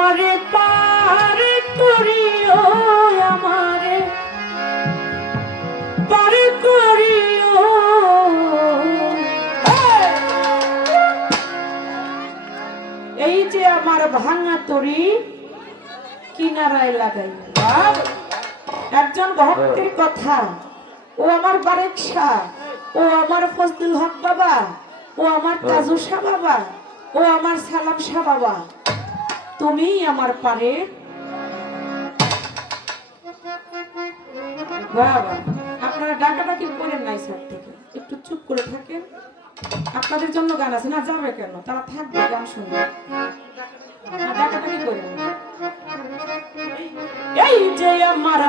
আমারে পার করিও আমারে। পার করিও। এই যে আমার ভাঙা তরি কিনারায় লাগাই একজন ভক্তের কথা ও আমার বারেক শাহ ও আমার ফজলুল হক বাবা ও আমার কাজু শাহ বাবা ও আমার সালাম শাহ বাবা। তুমি আমার পারে। বাবা আপনারা ডাকাডাকি করেন নাই স্যার থেকে। একটু চুপ করে থাকেন। আপনাদের জন্য গান আছে না, যাবে কেন? তারা থাকবে, গান শুনবে। ডাকাডাকি করেন এই যে আমার